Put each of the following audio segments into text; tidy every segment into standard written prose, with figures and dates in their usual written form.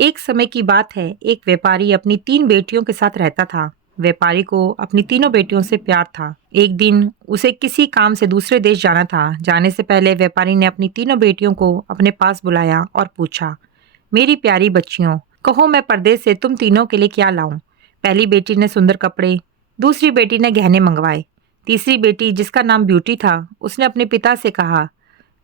एक समय की बात है, एक व्यापारी अपनी 3 बेटियों के साथ रहता था। व्यापारी को अपनी तीनों बेटियों से प्यार था। एक दिन उसे किसी काम से दूसरे देश जाना था। जाने से पहले व्यापारी ने अपनी तीनों बेटियों को अपने पास बुलाया और पूछा, मेरी प्यारी बच्चियों, कहो मैं परदेस से तुम तीनों के लिए क्या लाऊं? पहली बेटी ने सुंदर कपड़े, दूसरी बेटी ने गहने मंगवाए, तीसरी बेटी जिसका नाम ब्यूटी था, उसने अपने पिता से कहा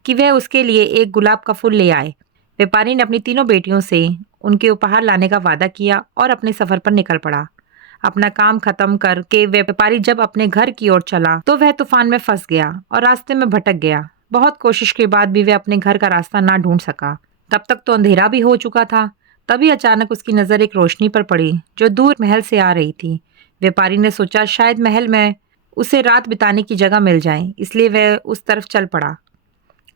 कि वह उसके लिए एक गुलाब का फूल ले आए। व्यापारी ने अपनी तीनों बेटियों से उनके उपहार लाने का वादा किया और अपने सफर पर निकल पड़ा। अपना काम खत्म करके व्यापारी जब अपने घर की ओर चला तो वह तूफान में फंस गया और रास्ते में भटक गया। बहुत कोशिश के बाद भी वह अपने घर का रास्ता ना ढूंढ सका। तब तक तो अंधेरा भी हो चुका था। तभी अचानक उसकी नजर एक रोशनी पर पड़ी जो दूर महल से आ रही थी। व्यापारी ने सोचा शायद महल में उसे रात बिताने की जगह मिल जाए, इसलिए वह उस तरफ चल पड़ा।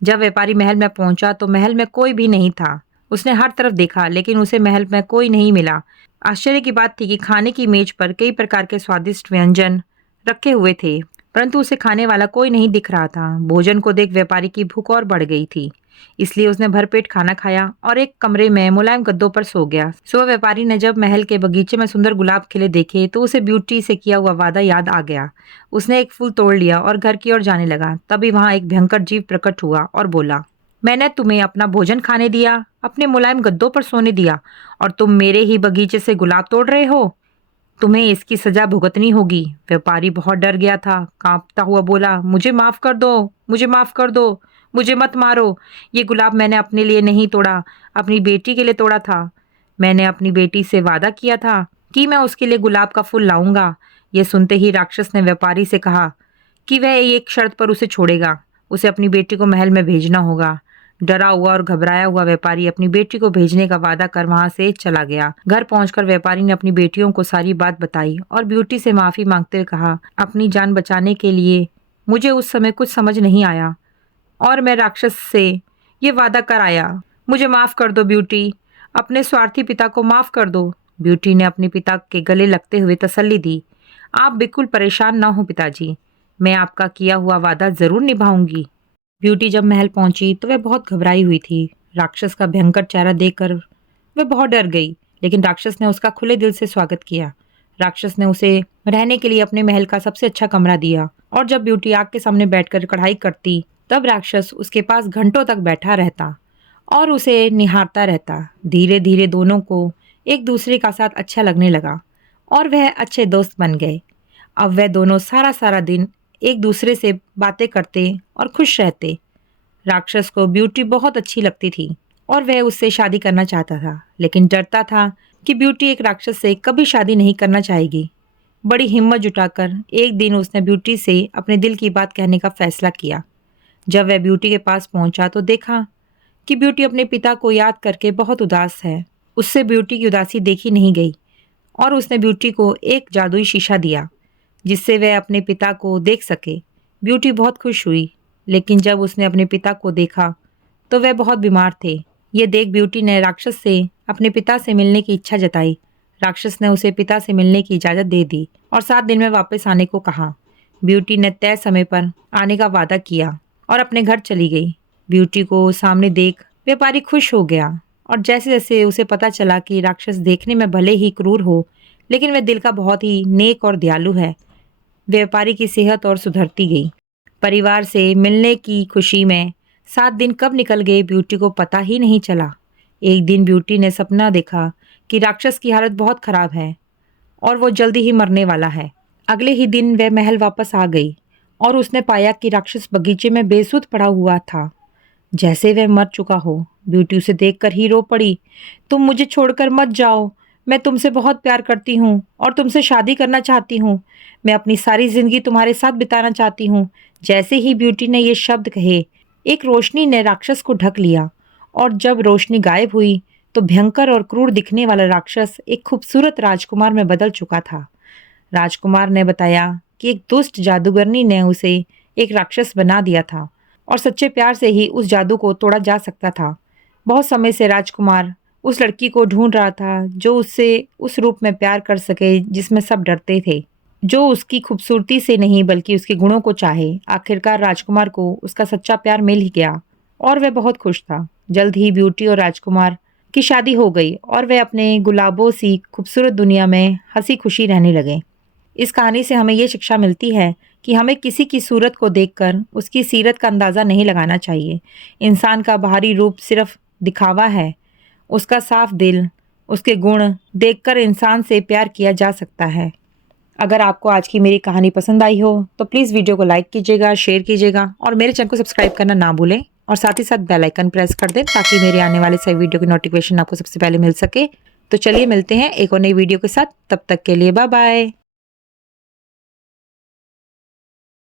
जब व्यापारी महल में पहुंचा तो महल में कोई भी नहीं था। उसने हर तरफ देखा लेकिन उसे महल में कोई नहीं मिला। आश्चर्य की बात थी कि खाने की मेज पर कई प्रकार के स्वादिष्ट व्यंजन रखे हुए थे, परंतु उसे खाने वाला कोई नहीं दिख रहा था। भोजन को देख व्यापारी की भूख और बढ़ गई थी, इसलिए उसने भरपेट खाना खाया और एक कमरे में मुलायम गद्दों पर सो गया। सुबह व्यापारी ने जब महल के बगीचे में सुंदर गुलाब खिले देखे तो उसे ब्यूटी से किया हुआ वादा याद आ गया। उसने एक फूल तोड़ लिया और घर की ओर जाने लगा। तभी वहां एक भयंकर जीव प्रकट हुआ और बोला, मैंने तुम्हें अपना भोजन खाने दिया, अपने मुलायम गद्दों पर सोने दिया, और तुम मेरे ही बगीचे से गुलाब तोड़ रहे हो। तुम्हें इसकी सजा भुगतनी होगी। व्यापारी बहुत डर गया था। कांपता हुआ बोला, मुझे माफ कर दो, मुझे माफ कर दो, मुझे मत मारो। ये गुलाब मैंने अपने लिए नहीं तोड़ा, अपनी बेटी के लिए तोड़ा था। मैंने अपनी बेटी से वादा किया था कि मैं उसके लिए गुलाब का फूल लाऊंगा। ये सुनते ही राक्षस ने व्यापारी से कहा कि वह एक शर्त पर उसे छोड़ेगा। उसे अपनी बेटी को महल में भेजना होगा। डरा हुआ और घबराया हुआ व्यापारी अपनी बेटी को भेजने का वादा कर वहां से चला गया। घर पहुंचकर व्यापारी ने अपनी बेटियों को सारी बात बताई और ब्यूटी से माफी मांगते हुए कहा, अपनी जान बचाने के लिए मुझे उस समय कुछ समझ नहीं आया और मैं राक्षस से ये वादा कर आया। मुझे माफ कर दो ब्यूटी, अपने स्वार्थी पिता को माफ कर दो। ब्यूटी ने अपने पिता के गले लगते हुए तसल्ली दी, आप बिल्कुल परेशान ना हो पिताजी, मैं आपका किया हुआ वादा जरूर निभाऊंगी। ब्यूटी जब महल पहुंची तो वह बहुत घबराई हुई थी। राक्षस का भयंकर चेहरा देखकर वह बहुत डर गई, लेकिन राक्षस ने उसका खुले दिल से स्वागत किया। राक्षस ने उसे रहने के लिए अपने महल का सबसे अच्छा कमरा दिया और जब ब्यूटी आग के सामने बैठकर कढ़ाई करती तब राक्षस उसके पास घंटों तक बैठा रहता और उसे निहारता रहता। धीरे धीरे दोनों को एक दूसरे का साथ अच्छा लगने लगा और वह अच्छे दोस्त बन गए। अब वह दोनों सारा सारा दिन एक दूसरे से बातें करते और खुश रहते। राक्षस को ब्यूटी बहुत अच्छी लगती थी और वह उससे शादी करना चाहता था, लेकिन डरता था कि ब्यूटी एक राक्षस से कभी शादी नहीं करना चाहेगी। बड़ी हिम्मत जुटाकर एक दिन उसने ब्यूटी से अपने दिल की बात कहने का फैसला किया। जब वह ब्यूटी के पास पहुंचा तो देखा कि ब्यूटी अपने पिता को याद करके बहुत उदास है। उससे ब्यूटी की उदासी देखी नहीं गई और उसने ब्यूटी को एक जादुई शीशा दिया जिससे वह अपने पिता को देख सके। ब्यूटी बहुत खुश हुई, लेकिन जब उसने अपने पिता को देखा तो वह बहुत बीमार थे। ये देख ब्यूटी ने राक्षस से अपने पिता से मिलने की इच्छा जताई। राक्षस ने उसे पिता से मिलने की इजाज़त दे दी और 7 दिन में वापस आने को कहा। ब्यूटी ने तय समय पर आने का वादा किया और अपने घर चली गई। ब्यूटी को सामने देख व्यापारी खुश हो गया और जैसे जैसे उसे पता चला कि राक्षस देखने में भले ही क्रूर हो, लेकिन वह दिल का बहुत ही नेक और दयालु है, व्यापारी की सेहत और सुधरती गई। परिवार से मिलने की खुशी में 7 दिन कब निकल गए ब्यूटी को पता ही नहीं चला। एक दिन ब्यूटी ने सपना देखा कि राक्षस की हालत बहुत खराब है और वो जल्दी ही मरने वाला है। अगले ही दिन वह महल वापस आ गई और उसने पाया कि राक्षस बगीचे में बेसुध पड़ा हुआ था, जैसे वह मर चुका हो। ब्यूटी उसे देखकर ही रो पड़ी, तुम मुझे छोड़कर मत जाओ, मैं तुमसे बहुत प्यार करती हूँ और तुमसे शादी करना चाहती हूँ। मैं अपनी सारी जिंदगी तुम्हारे साथ बिताना चाहती हूँ। जैसे ही ब्यूटी ने ये शब्द कहे, एक रोशनी ने राक्षस को ढक लिया और जब रोशनी गायब हुई तो भयंकर और क्रूर दिखने वाला राक्षस एक खूबसूरत राजकुमार में बदल चुका था। राजकुमार ने बताया कि एक दुष्ट जादूगरनी ने उसे एक राक्षस बना दिया था और सच्चे प्यार से ही उस जादू को तोड़ा जा सकता था। बहुत समय से राजकुमार उस लड़की को ढूंढ रहा था जो उससे उस रूप में प्यार कर सके जिसमें सब डरते थे, जो उसकी खूबसूरती से नहीं बल्कि उसके गुणों को चाहे। आखिरकार राजकुमार को उसका सच्चा प्यार मिल ही गया और वह बहुत खुश था। जल्द ही ब्यूटी और राजकुमार की शादी हो गई और वे अपने गुलाबों सी खूबसूरत दुनिया में हंसी खुशी रहने लगे। इस कहानी से हमें ये शिक्षा मिलती है कि हमें किसी की सूरत को देखकर उसकी सीरत का अंदाज़ा नहीं लगाना चाहिए। इंसान का बाहरी रूप सिर्फ दिखावा है। उसका साफ दिल, उसके गुण देखकर इंसान से प्यार किया जा सकता है। अगर आपको आज की मेरी कहानी पसंद आई हो तो प्लीज़ वीडियो को लाइक कीजिएगा, शेयर कीजिएगा और मेरे चैनल को सब्सक्राइब करना ना भूलें और साथ ही साथ बेल आइकन प्रेस कर दें ताकि मेरे आने वाले सभी वीडियो की नोटिफिकेशन आपको सबसे पहले मिल सके। तो चलिए मिलते हैं एक और नई वीडियो के साथ, तब तक के लिए बाय बाय।